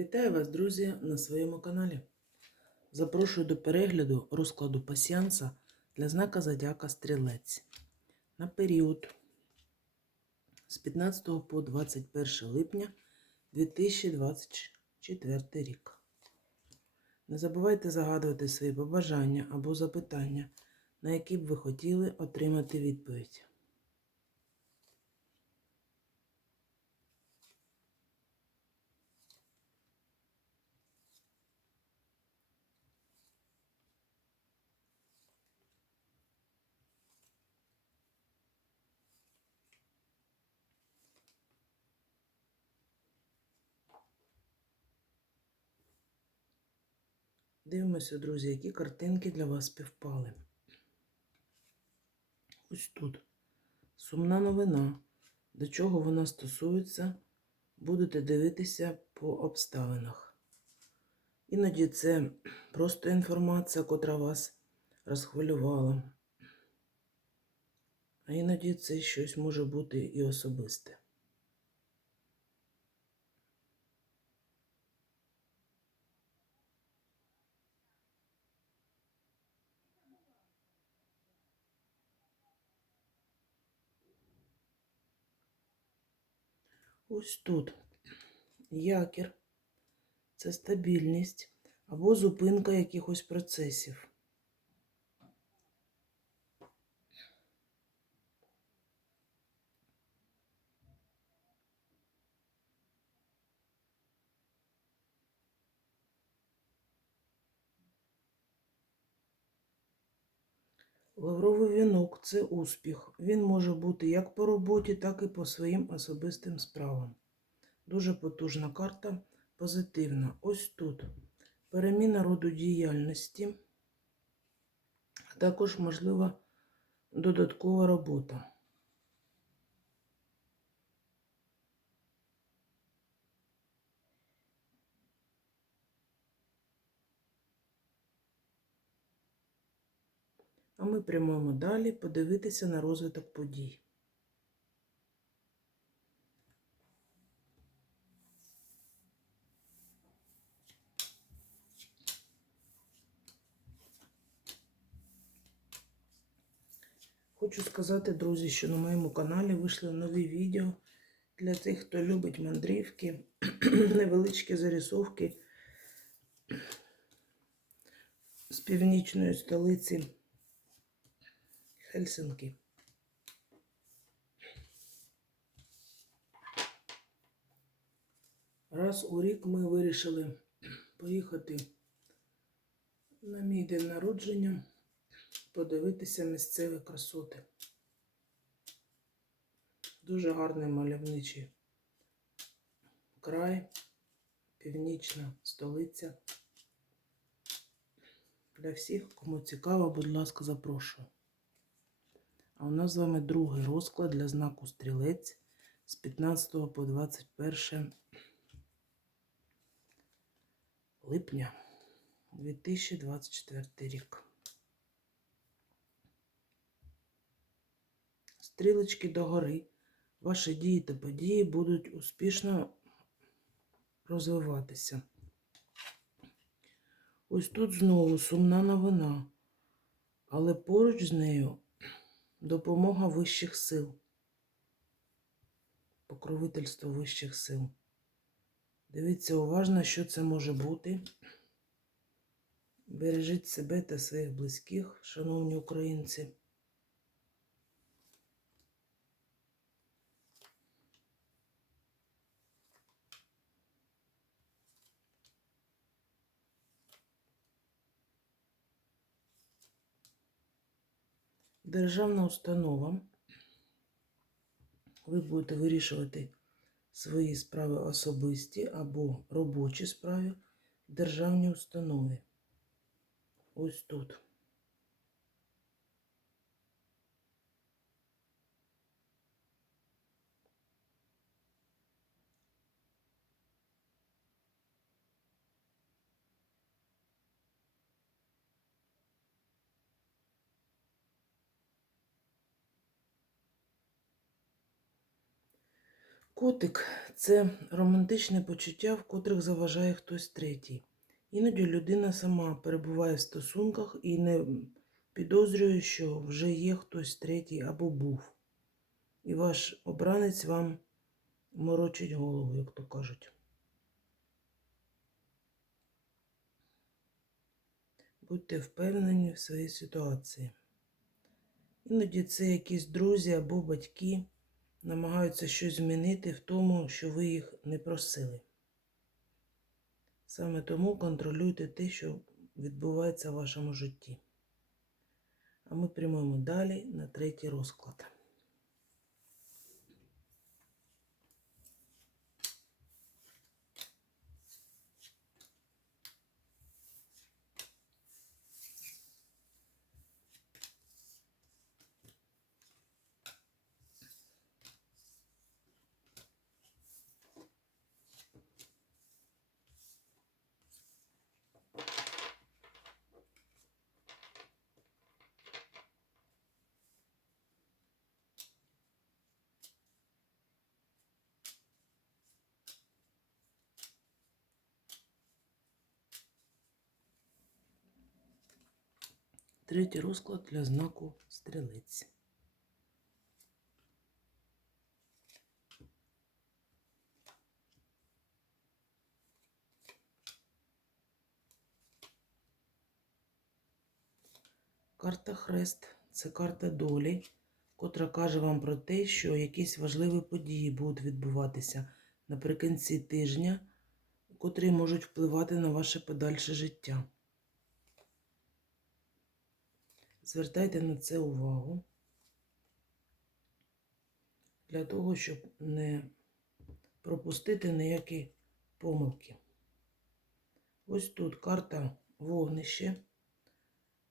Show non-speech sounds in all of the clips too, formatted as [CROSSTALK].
Вітаю вас, друзі, на своєму каналі. Запрошую до перегляду розкладу пасіанса для знака Зодіака Стрілець на період з 15 по 21 липня 2024 рік. Не забувайте загадувати свої побажання або запитання, на які б ви хотіли отримати відповідь. Дивимося, друзі, які картинки для вас співпали. Ось тут сумна новина. До чого вона стосується, будете дивитися по обставинах. Іноді це просто інформація, котра вас розхвилювала. А іноді це щось може бути і особисте. Ось тут якір це стабільність або зупинка якихось процесів. Лавровий вінок це успіх. Він може бути як по роботі, так і по своїм особистим справам. Дуже потужна карта, позитивна. Ось тут переміна роду діяльності, а також можлива додаткова робота. А ми прямуємо далі подивитися на розвиток подій. Хочу сказати, друзі, що на моєму каналі вийшли нові відео для тих, хто любить мандрівки, [CLEARS THROAT] невеличкі зарисовки з північної столиці Хельсинки. Раз у рік ми вирішили поїхати на мій день народження, подивитися місцеві красоти. Дуже гарний мальовничий край, північна столиця. Для всіх, кому цікаво, будь ласка, запрошую. А у нас з вами другий розклад для знаку стрілець з 15 по 21 липня 2024 рік. Стрілочки догори. Ваші дії та події будуть успішно розвиватися. Ось тут знову сумна новина, але поруч з нею допомога вищих сил, покровительство вищих сил. Дивіться уважно, що це може бути. Бережіть себе та своїх близьких, шановні українці. Державна установа. Ви будете вирішувати свої справи особисті або робочі справи в державній установі. Ось тут. Котик це романтичне почуття, в котрих заважає хтось третій. Іноді людина сама перебуває в стосунках і не підозрює, що вже є хтось третій або був. І ваш обранець вам морочить голову, як то кажуть. Будьте впевнені в своїй ситуації. Іноді це якісь друзі або батьки намагаються щось змінити в тому, що ви їх не просили. Саме тому контролюйте те, що відбувається в вашому житті. А ми прямуємо далі на третій розклад. Третій розклад для знаку стрілець. Карта Хрест це карта долі, котра каже вам про те, що якісь важливі події будуть відбуватися наприкінці тижня, котрі можуть впливати на ваше подальше життя. Звертайте на це увагу для того, щоб не пропустити ніякі помилки. Ось тут карта вогнище.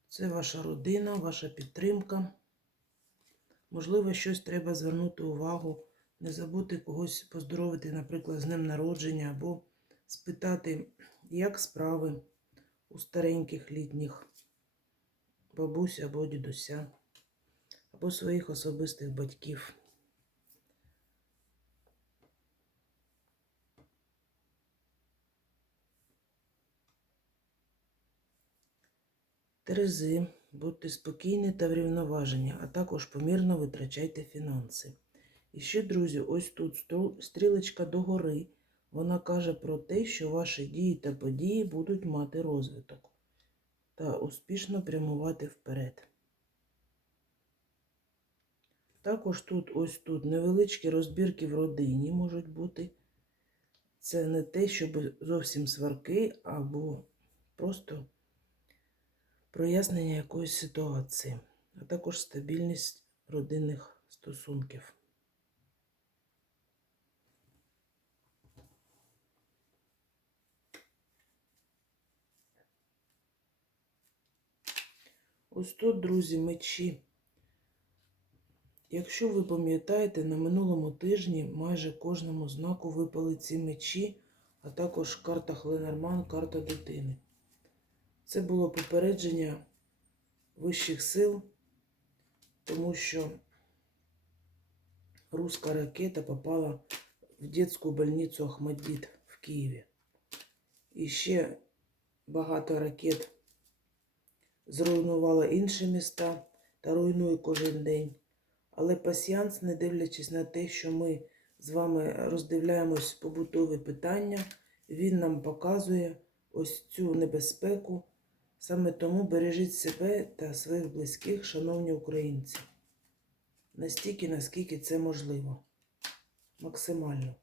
Це ваша родина, ваша підтримка. Можливо, щось треба звернути увагу, не забути когось поздоровити, наприклад, з днем народження, або спитати, як справи у стареньких літніх бабусь або дідуся, або своїх особистих батьків. Терези, будьте спокійні та врівноважені, а також помірно витрачайте фінанси. І ще, друзі, ось тут стрілочка догори. Вона каже про те, що ваші дії та події будуть мати розвиток та успішно прямувати вперед. Також тут, ось тут, невеличкі розбірки в родині можуть бути. Це не те, щоб зовсім сварки, або просто прояснення якоїсь ситуації, а також стабільність родинних стосунків. Ось тут, друзі, мечі. Якщо ви пам'ятаєте, на минулому тижні майже кожному знаку випали ці мечі, а також карта Хленорман, карта дитини. Це було попередження вищих сил, тому що руська ракета попала в дитячу больницю Ахмаддіт в Києві. І ще багато ракет зруйнувало інші міста та руйнує кожен день. Але пасіянс, не дивлячись на те, що ми з вами роздивляємось побутові питання, він нам показує ось цю небезпеку. Саме тому бережіть себе та своїх близьких, шановні українці. Настільки, наскільки це можливо. Максимально.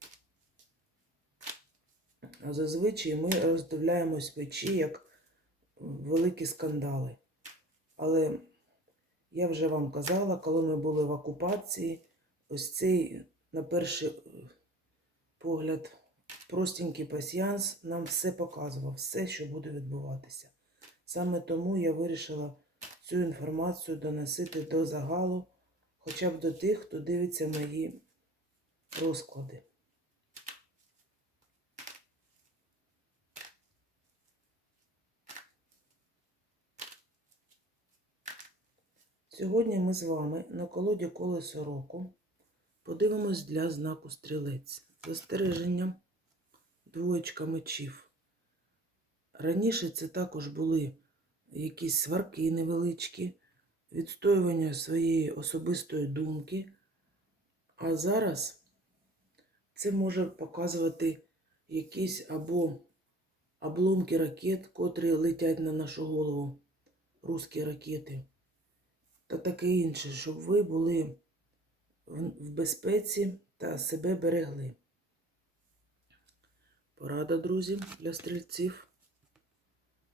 Зазвичай ми роздивляємось печі як великі скандали. Але я вже вам казала, коли ми були в окупації, ось цей, на перший е, погляд, простенький пасіянс нам все показував, все, що буде відбуватися. Саме тому я вирішила цю інформацію доносити до загалу, хоча б до тих, хто дивиться мої розклади. Сьогодні ми з вами на колоді колесо року Подивимось для знаку стрілець. Застереження двоєчка мечів. Раніше це також були якісь сварки невеличкі, відстоювання своєї особистої думки. А зараз це може показувати якісь або обломки ракет, котрі летять на нашу голову, русські ракети, та таке інше, щоб ви були в безпеці та себе берегли. Порада, друзі, для стрільців.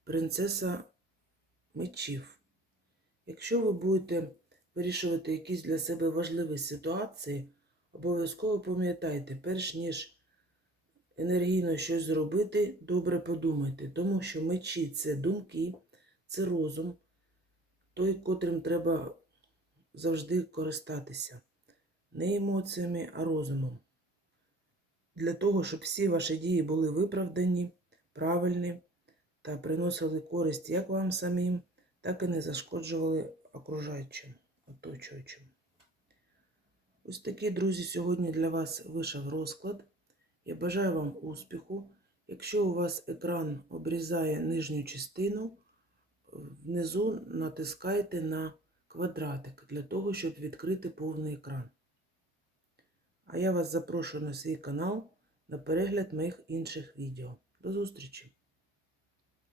Принцеса мечів. Якщо ви будете вирішувати якісь для себе важливі ситуації, обов'язково пам'ятайте, перш ніж енергійно щось зробити, добре подумайте, тому що мечі це думки, це розум, той, котрим треба завжди користатися. Не емоціями, а розумом. Для того, щоб всі ваші дії були виправдані, правильні та приносили користь як вам самим, так і не зашкоджували окружаючим, оточуючим. Ось такий, друзі, сьогодні для вас вийшов розклад. Я бажаю вам успіху. Якщо у вас екран обрізає нижню частину, внизу натискайте на квадратик для того, щоб відкрити повний екран. А я вас запрошую на свій канал на перегляд моїх інших відео. До зустрічі!